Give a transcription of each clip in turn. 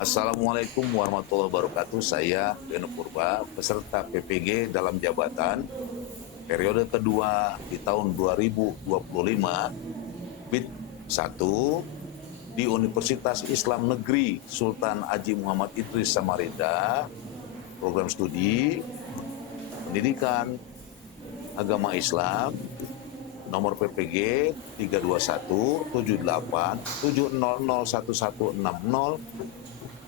Assalamualaikum warahmatullahi wabarakatuh. Saya Beno Purba, peserta PPG dalam jabatan periode kedua di tahun 2025 BIT 1 di Universitas Islam Negeri Sultan Haji Muhammad Idris Samarinda, program studi pendidikan agama Islam, nomor PPG 321 78 700 1160,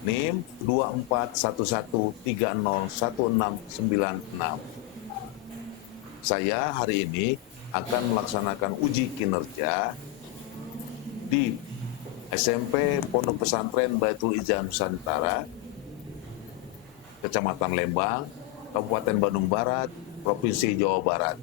NIM 2411301696. Saya hari ini akan melaksanakan uji kinerja di SMP Pondok Pesantren Baitul Ijazah Nusantara, Kecamatan Lembang, Kabupaten Bandung Barat, Provinsi Jawa Barat,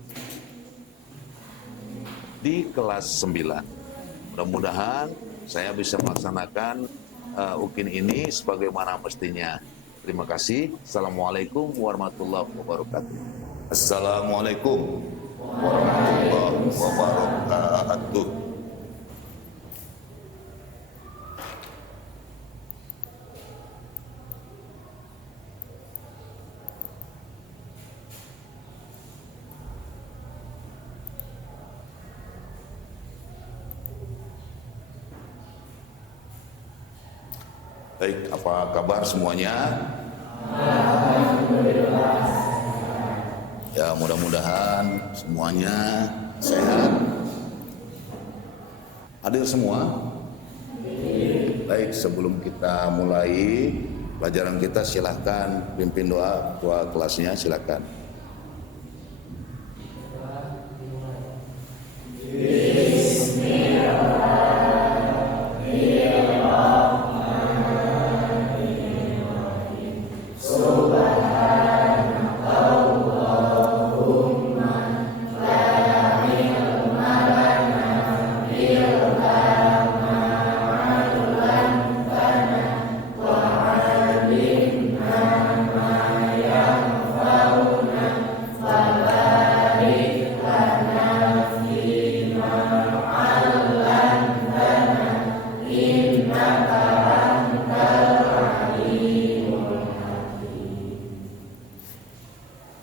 di kelas 9. Mudah-mudahan saya bisa melaksanakan UKIN ini sebagaimana mestinya. Terima kasih. Assalamualaikum warahmatullahi wabarakatuh. Assalamualaikum warahmatullahi wabarakatuh. Baik, apa kabar semuanya? Ya, mudah-mudahan semuanya sehat. Hadir semua? Baik, sebelum kita mulai pelajaran kita, silahkan pimpin doa ketua kelasnya, silahkan.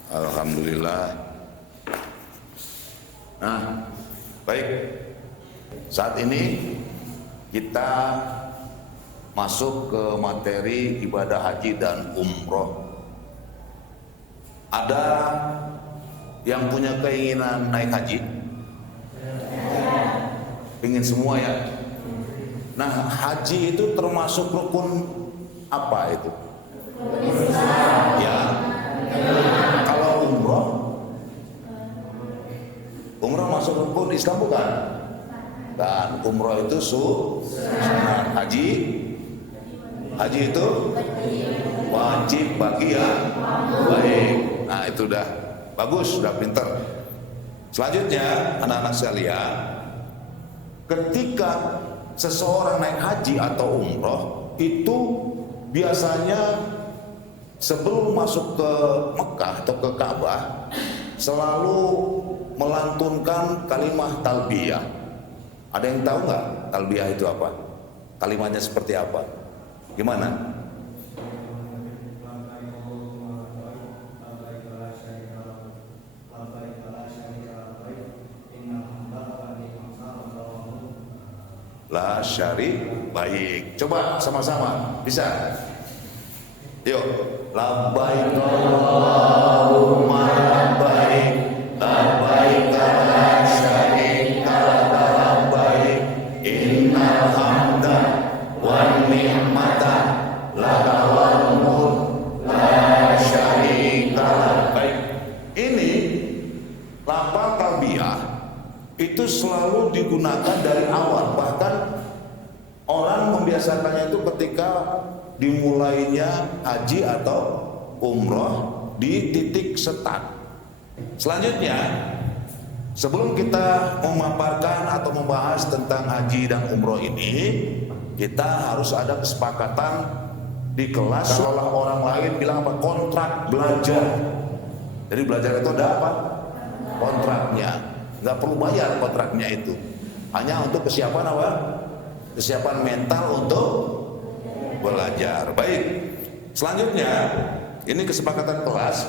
Alhamdulillah. Nah, baik. Saat ini kita masuk ke materi ibadah haji dan umroh. Ada yang punya keinginan naik haji? Pingin semua ya? Nah, haji itu termasuk rukun apa itu? Ya. Kalau umroh masuk rukun Islam bukan? Dan umroh itu sunat. Haji itu wajib bagi yang baik. Nah, itu udah bagus, udah pinter. Selanjutnya, anak-anak sekalian, ketika seseorang naik haji atau umroh itu biasanya sebelum masuk ke Mekah atau ke Ka'bah selalu melantunkan kalimat talbiyah. Ada yang tahu nggak talbiyah itu apa? Kalimatnya seperti apa? Gimana? La syarika baik. Coba sama-sama. Bisa? Yuk. Labbaik Allahumma labbaik. Labbaik la syarika laka labbaik. Innal hamda wan ni'mata laka wal mulk la syarika lak. Baik. Ini lafaz talbiyah itu selalu digunakan dari awal, bahkan orang membiasakannya itu ketika dimulainya haji atau umroh di titik start. Selanjutnya, sebelum kita memaparkan atau membahas tentang haji dan umroh ini, kita harus ada kesepakatan di kelas. Seolah orang lain bilang apa? Kontrak belajar. Jadi belajar itu ada apa? Kontraknya. Nggak perlu bayar kontraknya itu. Hanya untuk kesiapan apa? Kesiapan mental untuk belajar. Baik. Selanjutnya, ini kesepakatan kelas.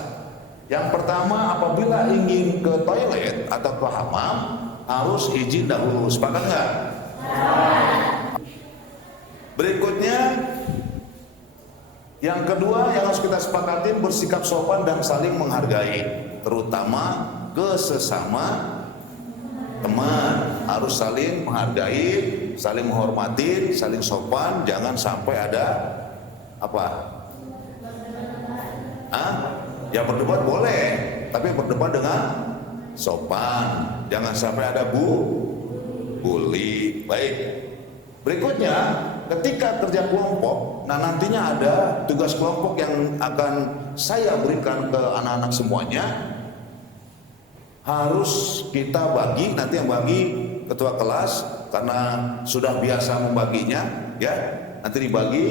Yang pertama, apabila ingin ke toilet atau ke hammam harus izin dahulu. Sepakat nggak? Berikutnya, yang kedua yang harus kita sepakatin, bersikap sopan dan saling menghargai, terutama ke sesama teman. Harus saling menghargai, saling menghormati, saling sopan. Jangan sampai ada apa? Ya berdebat boleh, tapi berdebat dengan sopan. Jangan sampai ada bully. Baik. Berikutnya, ketika kerja kelompok, nah nantinya ada tugas kelompok yang akan saya berikan ke anak-anak semuanya. Harus kita bagi, nanti yang bagi ketua kelas karena sudah biasa membaginya, ya. Nanti dibagi.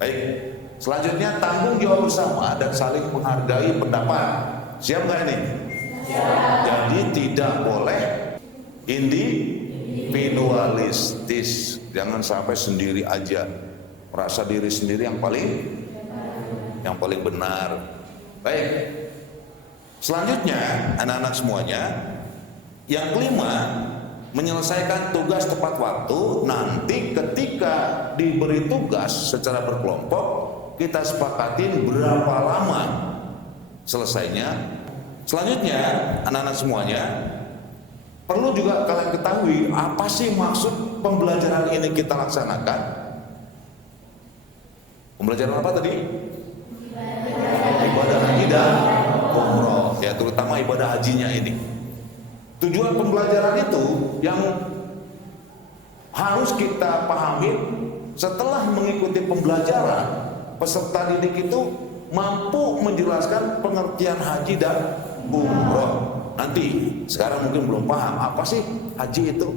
Baik. Selanjutnya tanggung jawab bersama dan saling menghargai pendapat. Siap nggak ini? Siap. Jadi tidak boleh individualistis. Jangan sampai sendiri aja, merasa diri sendiri yang paling benar. Baik. Selanjutnya anak-anak semuanya, yang kelima, menyelesaikan tugas tepat waktu. Nanti ketika diberi tugas secara berkelompok, kita sepakatin berapa lama selesainya. Selanjutnya anak-anak semuanya, perlu juga kalian ketahui apa sih maksud pembelajaran ini kita laksanakan. Pembelajaran apa tadi? Ibadah haji dan umroh, ya, terutama ibadah hajinya ini. Tujuan pembelajaran itu yang harus kita pahami, setelah mengikuti pembelajaran, peserta didik itu mampu menjelaskan pengertian haji dan umroh. Nanti sekarang mungkin belum paham apa sih haji itu,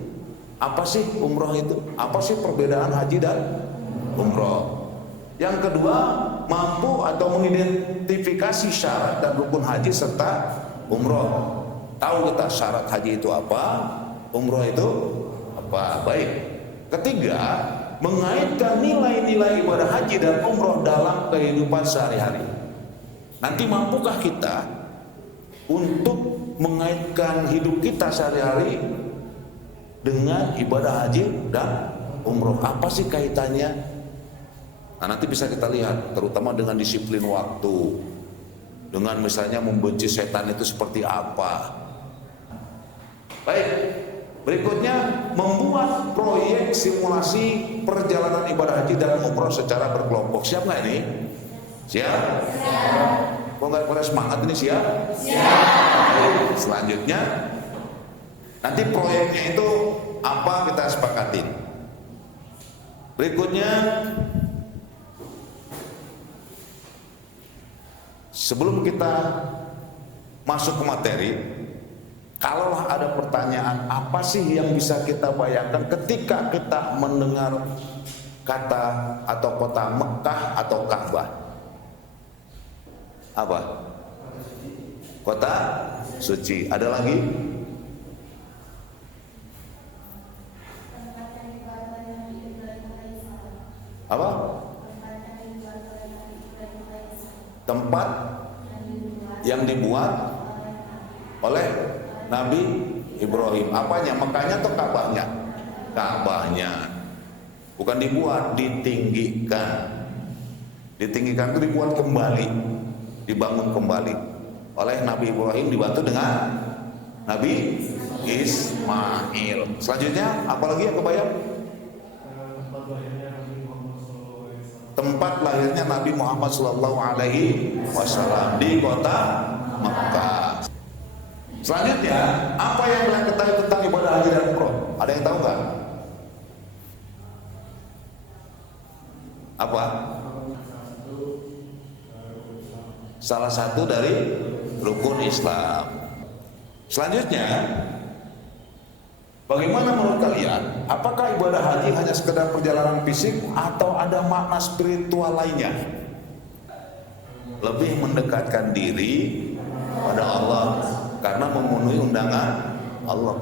apa sih umroh itu, apa sih perbedaan haji dan umroh. Yang kedua, mampu atau mengidentifikasi syarat dan rukun haji serta umroh. Tahu kita syarat haji itu apa, umroh itu apa. Baik. Ketiga, mengaitkan nilai-nilai ibadah haji dan umroh dalam kehidupan sehari-hari. Nanti mampukah kita untuk mengaitkan hidup kita sehari-hari dengan ibadah haji dan umroh? Apa sih kaitannya? Nah, nanti bisa kita lihat, terutama dengan disiplin waktu, dengan misalnya membenci setan itu seperti apa. Baik, berikutnya membuat proyek simulasi perjalanan ibadah haji dan umroh secara berkelompok. Siap nggak ini? Siap? Siap. Kok nggak pada semangat ini? Siap? Siap. Selanjutnya, nanti proyeknya itu apa kita sepakatin. Berikutnya, sebelum kita masuk ke materi, kalau ada pertanyaan, apa sih yang bisa kita bayangkan ketika kita mendengar kata atau kota Mekah atau Ka'bah? Apa? Kota suci. Ada lagi? Apa? Tempat yang dibuat oleh Nabi Ibrahim. Apanya? Mekahnya atau Ka'bahnya? Ka'bahnya. Bukan dibuat, ditinggikan. Ditinggikan itu dibuat kembali, dibangun kembali oleh Nabi Ibrahim, dibantu dengan Nabi Ismail. Selanjutnya apalagi yang kebayang? Tempat lahirnya Nabi Muhammad SAW di kota Mekah. Selanjutnya, apa yang kalian ketahui tentang ibadah haji dan umroh? Ada yang tahu nggak? Apa? Salah satu dari rukun Islam. Selanjutnya, bagaimana menurut kalian? Apakah ibadah haji hanya sekedar perjalanan fisik atau ada makna spiritual lainnya? Lebih mendekatkan diri pada Allah karena memenuhi undangan Allah.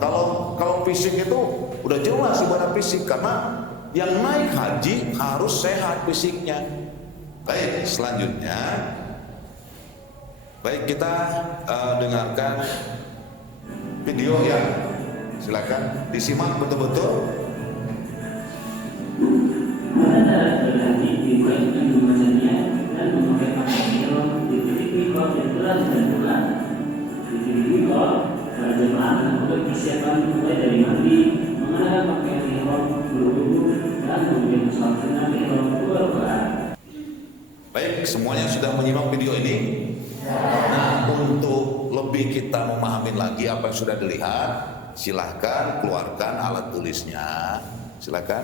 Kalau fisik itu udah jelas ibadah fisik, karena yang naik haji harus sehat fisiknya. Baik, selanjutnya, baik kita dengarkan video ya. Silakan disimak betul-betul. Baik, semuanya sudah menyimak video ini. Nah, untuk lebih kita memahami lagi apa yang sudah dilihat, silahkan keluarkan alat tulisnya. Silahkan.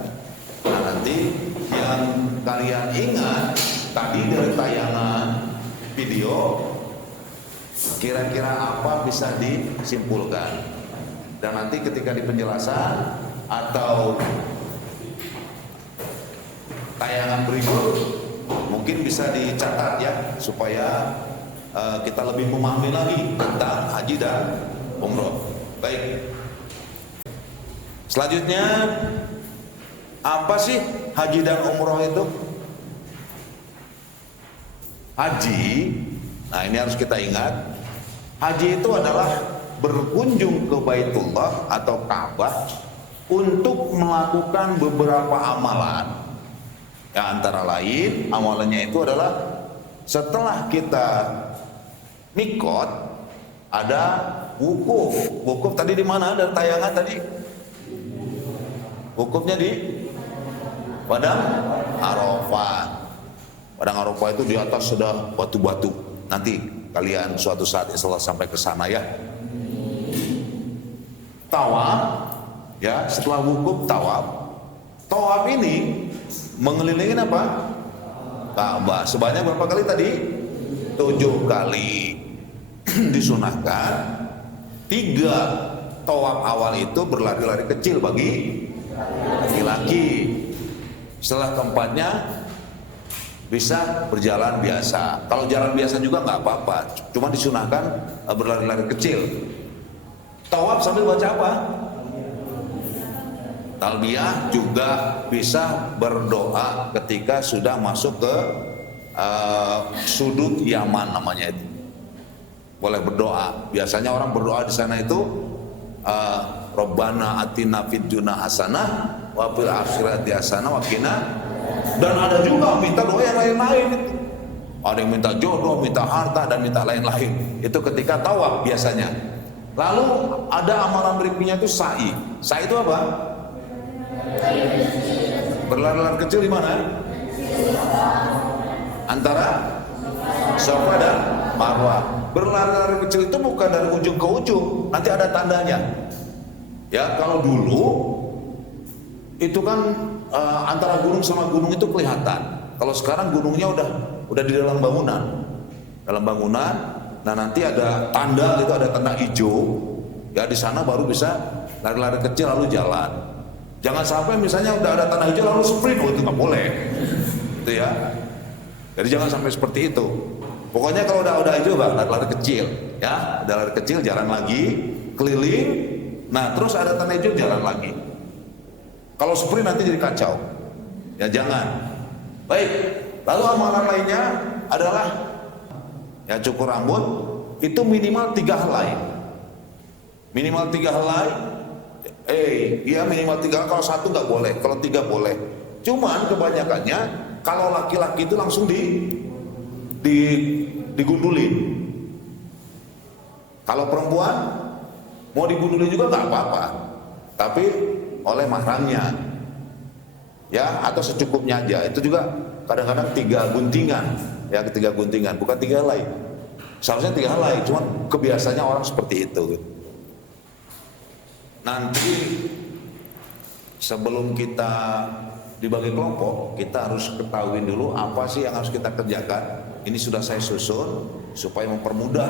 Nah, nanti yang kalian ingat tadi dari tayangan video, kira-kira apa bisa disimpulkan. Dan nanti ketika di penjelasan atau tayangan berikut mungkin bisa dicatat ya, supaya kita lebih memahami lagi tentang haji dan umroh. Baik. Selanjutnya, apa sih haji dan umroh itu? Haji, nah ini harus kita ingat, haji itu adalah berkunjung ke Baitullah atau Ka'bah untuk melakukan beberapa amalan. Ya, antara lain amalannya itu adalah setelah kita mikot ada wukuf. Wukuf tadi di mana? Ada tayangan tadi. Wukufnya di Padang Arafah. Padang Arafah itu di atas sudah batu-batu. Nanti kalian suatu saat insyaallah sampai ke sana ya. Tawaf, ya setelah wukuf tawaf. Tawaf ini mengelilingi apa? Ka'bah. Sebanyak berapa kali tadi? 7 kali. Disunahkan 3 tawaf awal itu berlari-lari kecil bagi laki-laki. Setelah keempatnya bisa berjalan biasa. Kalau jalan biasa juga nggak apa-apa, cuma disunahkan berlari-lari kecil. Tawaf sambil baca apa? Talbiyah. Juga bisa berdoa ketika sudah masuk ke sudut Yaman namanya itu. Boleh berdoa. Biasanya orang berdoa di sana itu Rabbana atina fid dunya hasanah wa fil akhirati hasanah wa qina. Dan ada juga minta doa yang lain-lain itu. Ada yang minta jodoh, minta harta, dan minta lain-lain. Itu ketika tawaf biasanya. Lalu ada amalan berikutnya itu sa'i. Sa'i itu apa? Berlari-lari kecil di mana? Antara Safa dan Marwah. Berlari-lari kecil itu bukan dari ujung ke ujung, nanti ada tandanya. Ya, kalau dulu itu kan antara gunung sama gunung itu kelihatan. Kalau sekarang gunungnya udah di dalam bangunan. Dalam bangunan, nah nanti ada tanda itu, ada tanda hijau. Ya, di sana baru bisa lari-lari kecil lalu jalan. Jangan sampai misalnya udah ada tanda hijau lalu sprint, itu nggak boleh. Itu ya. Jadi jangan sampai seperti itu. Pokoknya kalau udah hijau lari-lari kecil, ya, udah lari kecil jalan lagi, keliling. Nah, terus ada tanda hijau jalan lagi. Kalau sprint nanti jadi kacau. Ya jangan. Baik. Lalu amalan lainnya adalah ya cukur rambut itu minimal 3 helai. Minimal 3 helai. Iya minimal 3 helai. Kalau 1 nggak boleh, kalau 3 boleh. Cuman kebanyakannya kalau laki-laki itu langsung digundulin. Kalau perempuan mau digundulin juga nggak apa-apa, tapi oleh mahramnya, ya, atau secukupnya aja. Itu juga kadang-kadang 3 guntingan, ya, 3 guntingan, bukan 3 helai. Seharusnya 3 helai, cuman kebiasaannya orang seperti itu. Nanti sebelum kita dibagi kelompok, kita harus ketahui dulu apa sih yang harus kita kerjakan. Ini sudah saya susun supaya mempermudah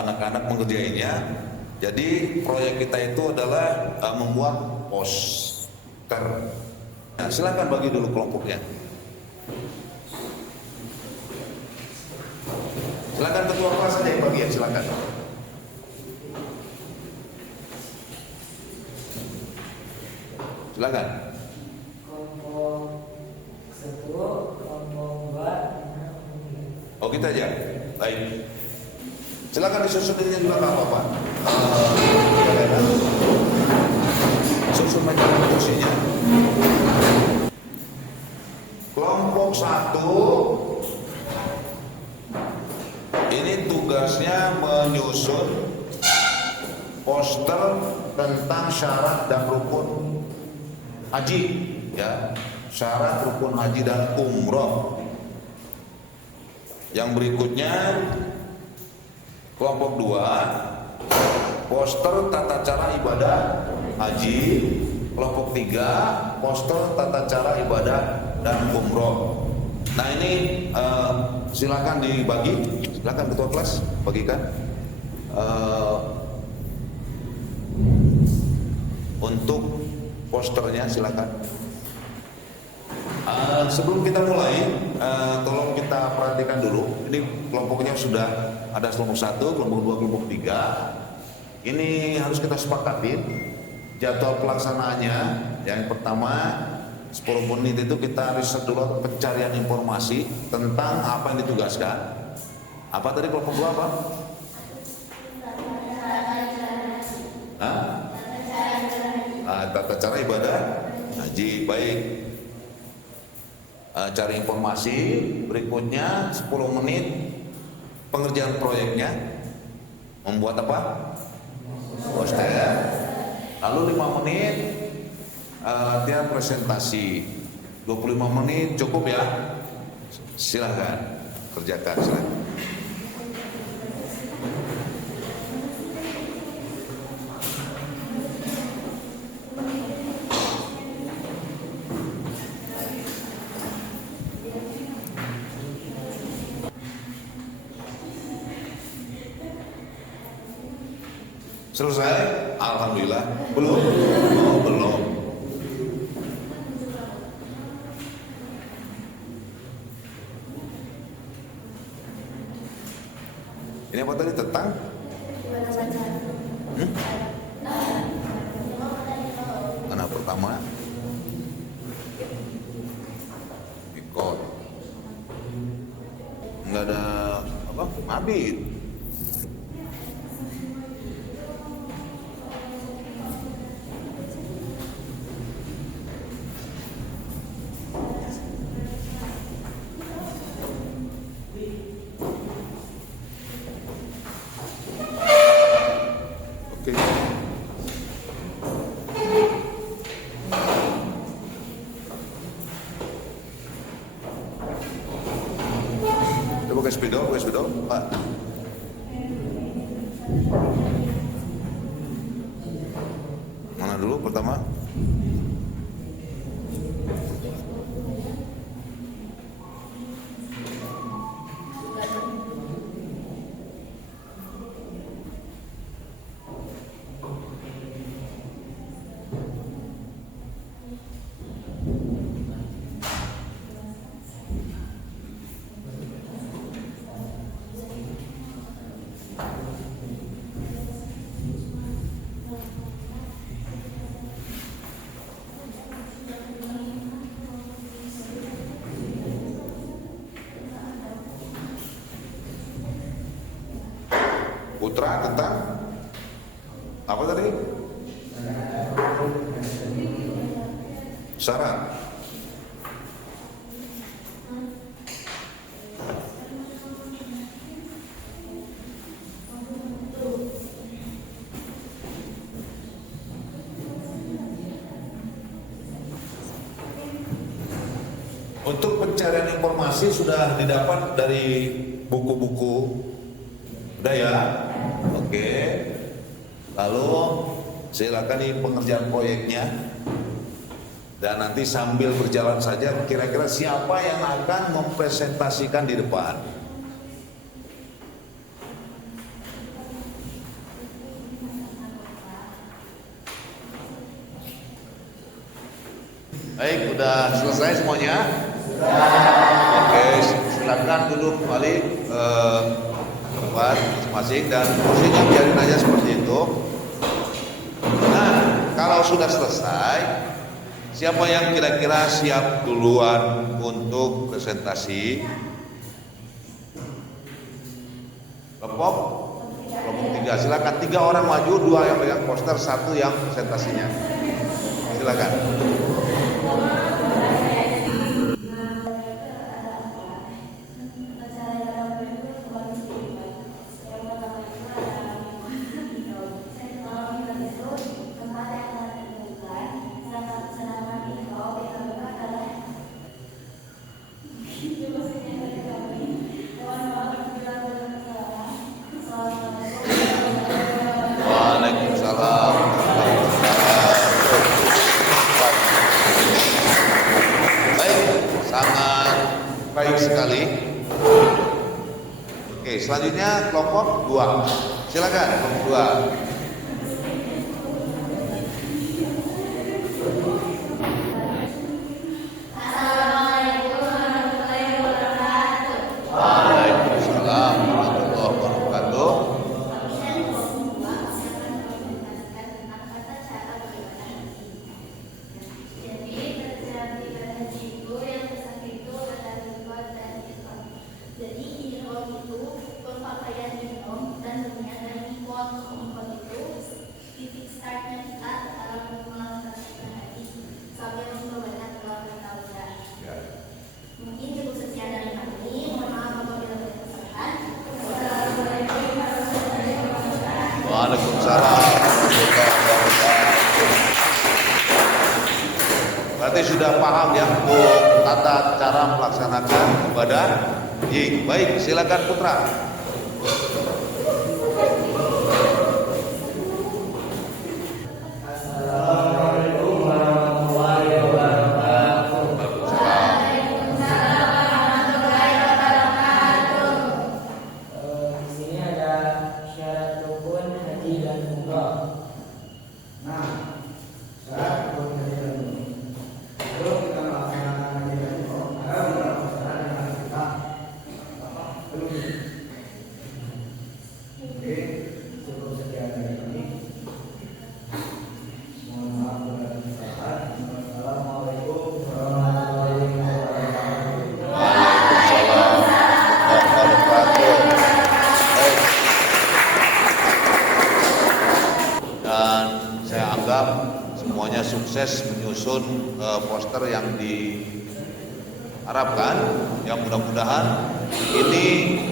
anak-anak mengerjainnya. Jadi proyek kita itu adalah membuat poster. Nah, silakan bagi dulu kelompoknya. Silakan ketua kelas saja yang bagi, silakan. Silakan. gitu aja. Baik. Silakan disusun ini juga nggak apa-apa. Susun aja kursinya. Kelompok 1 ini tugasnya menyusun poster tentang syarat dan rukun haji, ya, syarat rukun haji dan umroh. Yang berikutnya kelompok 2 poster tata cara ibadah haji. Kelompok 3 poster tata cara ibadah dan umroh. Nah ini silakan dibagi, silakan ketua kelas bagikan untuk posternya, silakan. Sebelum kita mulai, tolong kita perhatikan dulu. Ini kelompoknya sudah ada kelompok 1, kelompok 2, kelompok 3. Ini harus kita sepakatin jadwal pelaksanaannya. Yang pertama 10 menit itu kita riset dulu pencarian informasi tentang apa yang ditugaskan. Apa tadi kelompok 2 apa? Tata cara ibadah haji. Baik. Cari informasi. Berikutnya 10 menit pengerjaan proyeknya. Membuat apa? Poster. Lalu 5 menit latihan presentasi. 25 menit cukup ya. Silahkan kerjakan, silahkan. Selesai? Alhamdulillah. Belum? Oh, belum. Ini apa tadi tentang? Mana pertama? Ikut. Enggak ada apa? Mabit. Pakai spidol, Pak. Mana dulu pertama? Putra tentang apa tadi? Syarat. Untuk pencarian informasi sudah didapat dari buku-buku. Udah ya? Oke. Lalu silakan nih pengerjaan proyeknya. Dan nanti sambil berjalan saja kira-kira siapa yang akan mempresentasikan di depan. Baik, udah selesai semuanya? Oke, silakan duduk kembali tempat masing-masing dan kursinya biarin aja seperti itu. Nah, kalau sudah selesai, siapa yang kira-kira siap duluan untuk presentasi? Kelompok 3. Silakan 3 orang maju, 2 yang pegang poster, 1 yang presentasinya. Silakan. Waalaikumsalam. Baik, sangat baik sekali. Oke, selanjutnya kelompok 2. Silakan kelompok 2. Waalaikumsalam warahmatullahi wabarakatuh. Mungkin cukup sekian dari kami. Mohon maaf apabila ada kesalahan. Waalaikumsalam warahmatullahi wabarakatuh. Berarti sudah paham ya untuk tata cara melaksanakan ibadah haji. Baik, silakan Putra. Di sini ada syarat rukun haji dan umrah. Nah, syarat rukun haji dan umrah. Sebelum kita melaksanakan haji dan umrah, ada beberapa syarat yang harus kita penuhi. Oke, cukup sekian dari kami. Mohon maaf bila ada kesalahan. Assalamualaikum warahmatullahi wabarakatuh. Waalaikumsalam warahmatullahi wabarakatuh. Baik. Dan saya anggap semuanya sukses menyusun poster yang diharapkan. Yang mudah-mudahan ini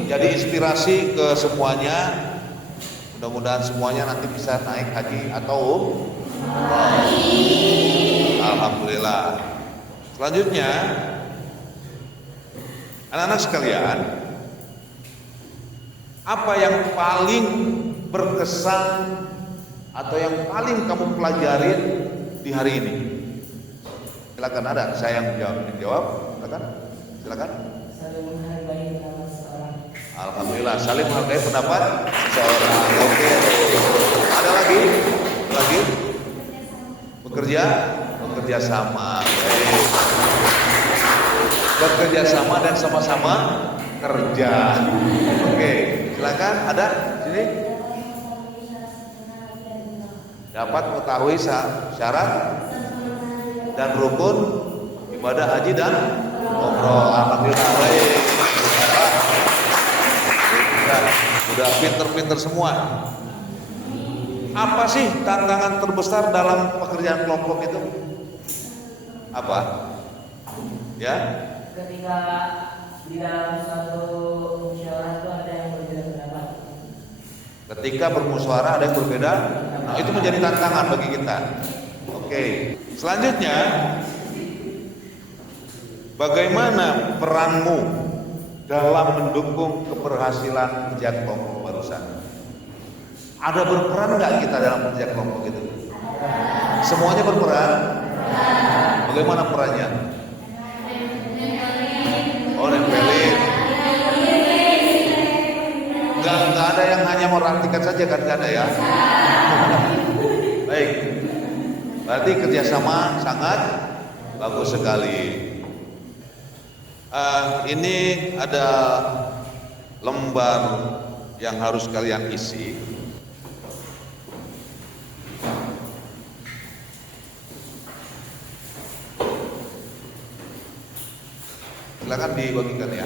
jadi inspirasi ke semuanya. Mudah-mudahan semuanya nanti bisa naik haji atau umrah. Alhamdulillah. Selanjutnya, anak-anak sekalian, apa yang paling berkesan atau yang paling kamu pelajarin di hari ini? Silakan, ada saya yang menjawab. Silakan. Saling menghargai pendapat seseorang. Alhamdulillah, saling menghargai pendapat seseorang. Oke. Ada lagi? Bekerja sama. Baik. Bekerja sama dan sama-sama kerja. Oke, silakan. Ada sini. Dapat mengetahui syarat dan rukun ibadah haji dan umroh. Alhamdulillah, baik. Sudah pinter-pinter semua. Apa sih tantangan terbesar dalam pekerjaan kelompok itu? Apa? Ya? Ketika di dalam suatu musyawarah itu ada yang berbeda pendapat. Ketika bermusyawarah ada yang berbeda, nah itu menjadi tantangan bagi kita. Oke. Selanjutnya, bagaimana peranmu dalam mendukung keberhasilan kerja kelompok barusan? Ada berperan nggak kita dalam kerja kelompok itu? Semuanya berperan? Bagaimana perannya? Oh, nempelin. Nggak ada yang hanya merhatikan saja kan, nggak ada ya? Baik. Berarti kerjasama sangat bagus sekali. Ini ada lembar yang harus kalian isi. Silakan dibagikan ya.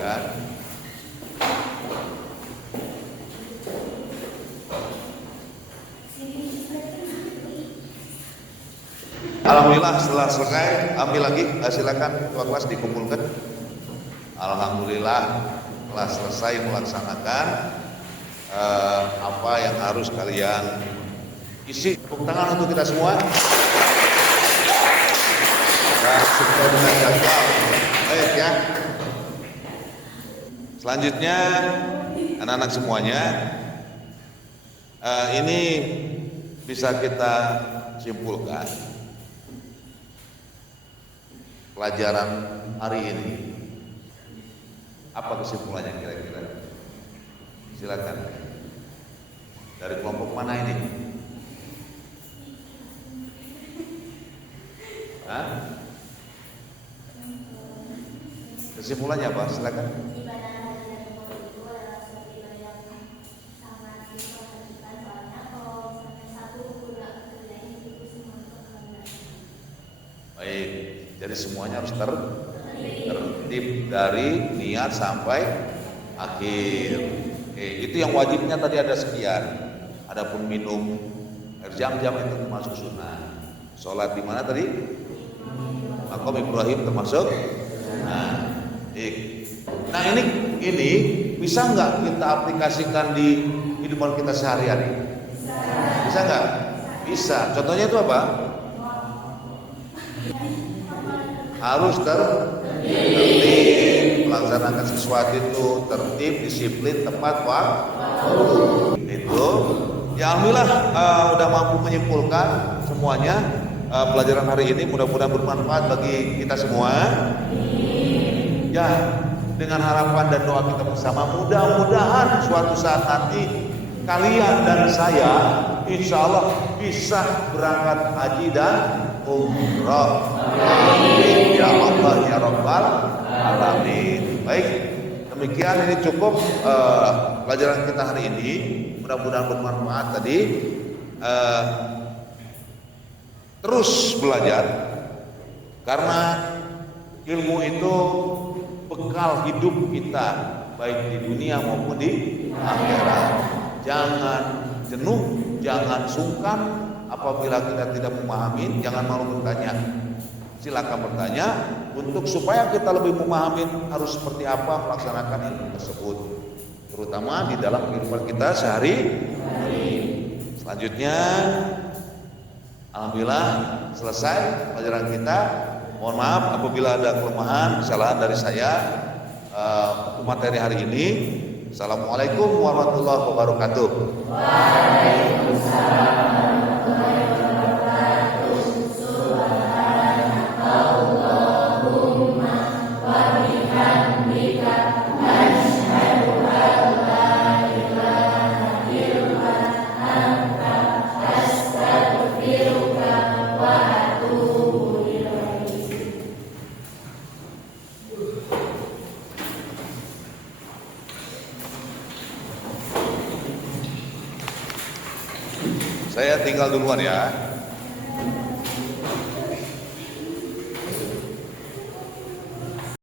kan? Alhamdulillah setelah selesai, ambil lagi, silakan ketua kelas dikumpulkan. Alhamdulillah telah selesai melaksanakan apa yang harus kalian isi. Tepuk tangan untuk kita semua. Dan sukses dengan gagal. Baik ya. Selanjutnya anak-anak semuanya, ini bisa kita simpulkan pelajaran hari ini. Apa kesimpulannya kira-kira? Silakan. Dari kelompok mana ini? Hah? Kesimpulannya apa? Silakan. Ibadah haji dan umroh itu adalah suatu ibadah yang sangat diperhatikan, soalnya kalau misalnya satu guna kerjain itu semua itu akan berat. Baik, jadi semuanya harus tertib dari niat sampai akhir. Oke, itu yang wajibnya tadi ada sekian. Adapun minum air jam-jam itu termasuk sunnah. Sholat di mana tadi? Maqam Ibrahim termasuk. Nah ini bisa nggak kita aplikasikan di kehidupan kita sehari-hari? Bisa nggak? Bisa. Contohnya itu apa? Harus tertib, melaksanakan sesuatu itu tertib, disiplin, tepat waktu. Itu. Ya alhamdulillah udah mampu menyimpulkan semuanya. Pelajaran hari ini mudah-mudahan bermanfaat bagi kita semua. Ya, dengan harapan dan doa kita bersama, mudah-mudahan suatu saat nanti kalian dan saya insya Allah bisa berangkat haji dan umrah. Amin ya Allah ya Rabbal alamin. Baik, demikian ini cukup pelajaran kita hari ini. Mudah-mudahan bermanfaat tadi. Terus belajar, karena ilmu itu bekal hidup kita baik di dunia maupun di akhirat. Jangan jenuh, jangan sungkan apabila kita tidak memahami, jangan malu bertanya. Silakan bertanya untuk supaya kita lebih memahami harus seperti apa melaksanakan ilmu tersebut, terutama di dalam kehidupan kita sehari-hari. Selanjutnya, alhamdulillah selesai pelajaran kita. Mohon maaf apabila ada kelemahan, kesalahan dari saya untuk materi hari ini. Assalamualaikum warahmatullahi wabarakatuh. Waalaikumsalam warahmatullahi wabarakatuh. Subhanakallahumma wa bihamdika asyhadu an la ilaha illa anta astaghfiruka wa atubu ilaik. Saya tinggal duluan ya.